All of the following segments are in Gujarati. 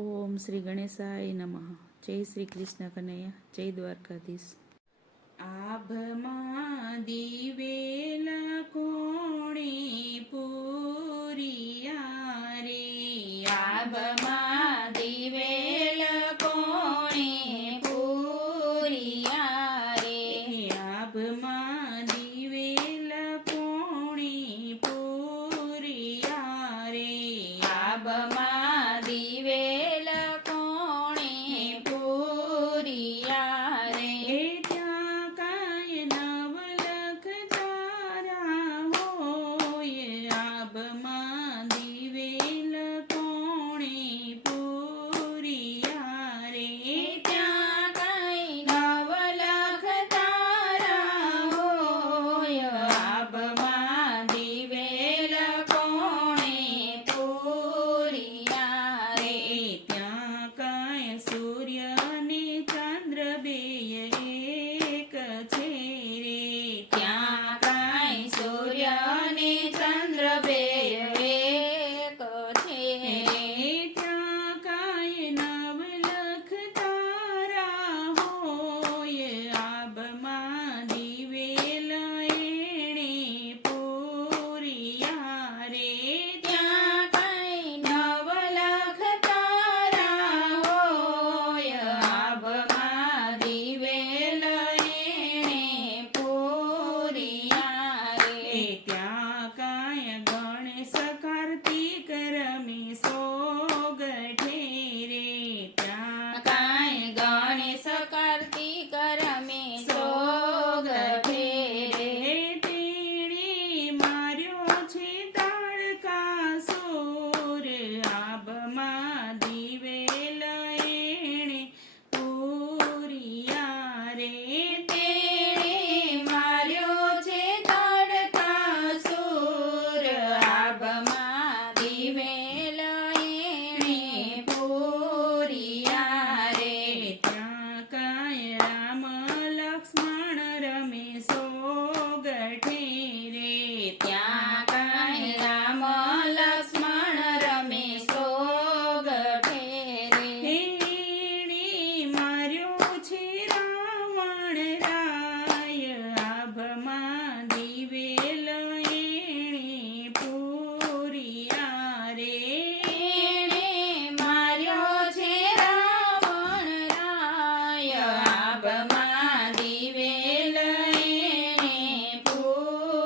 ઓમ શ્રી ગણેશાય નમઃ. જય શ્રી કૃષ્ણ કનૈયા, જય દ્વારકાધીશ. આભમાં દિવેલ કોણે પૂરિયા રે, આભમાં દિવેલ કોણે પૂરિયા રે, આભમાં દિવેલ કોણે પૂરિયા રે, આભમાં દિવેલ કોણે પૂરિયા રે, ત્યાં કાંઈ નવલખ તારા હોય, આભમાં દિવેલ કોણે પૂરિયા રે, ત્યાં કાંઈ નવલખ તારા હોય, આભમાં દિવેલ કોણે પૂરિયા રે, ત્યાં કાંઈ સૂર્ય ને ચંદ્ર બેય એક છે રે, ત્યાં કાંઈ સૂર્ય ને ચંદ્ર બેય એક છે રે, ત્યાં કાંઈ નવલખ તારા હોય, આભમાં દિવેલ એણે પૂરિયા રે, ત્યાં કાંઈ નવલખ તારા હોય, આભમાં દિવેલ એણે પૂરિયા રે, ત્યાં કાંઈ ગણેશ કાર્તિક રમે સોગઠે રે, ત્યાં કાંઈ ગણેશ કાર્તિક રમે સોગઠે રે, તેણે માર્યો છે તાડકાસુર, આભમાં દિવેલ એણે પૂરિયા રે, તેણે માર્યો છે તાડકાસુર, આભમાં દિવેલ એણે પૂરિયા રે, ત્યાં કાંઈ રામ લક્ષ્મણ રમે સોગઠે રે, ત્યાં કાંઈ રામ લક્ષ્મણ રમે સોગઠે રે, તેણે માર્યો છે રાવણ રાય, આભમાં દિવેલ એણે પૂરિયા રે, એણે માર્યો છે રાવણ રાય, આભમાં દિવેલ એણે પૂરિયા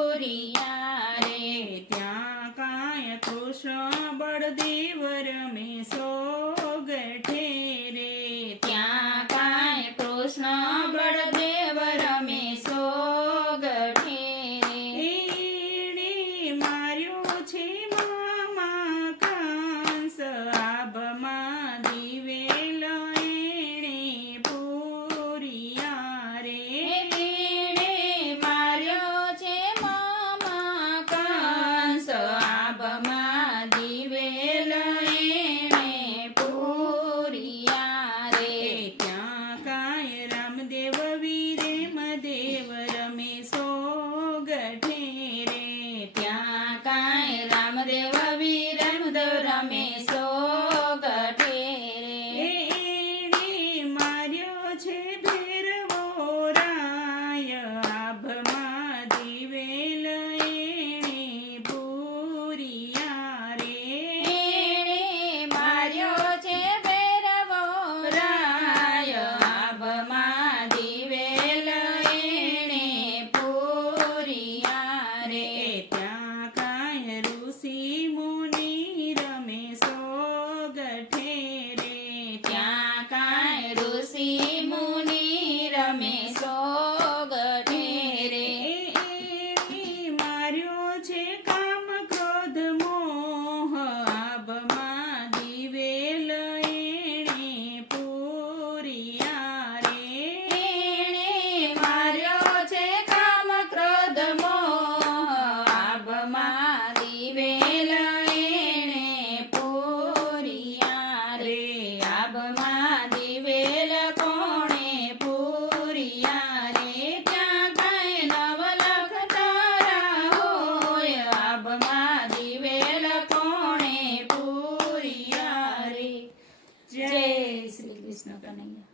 જય શ્રી કૃષ્ણ કનૈયા.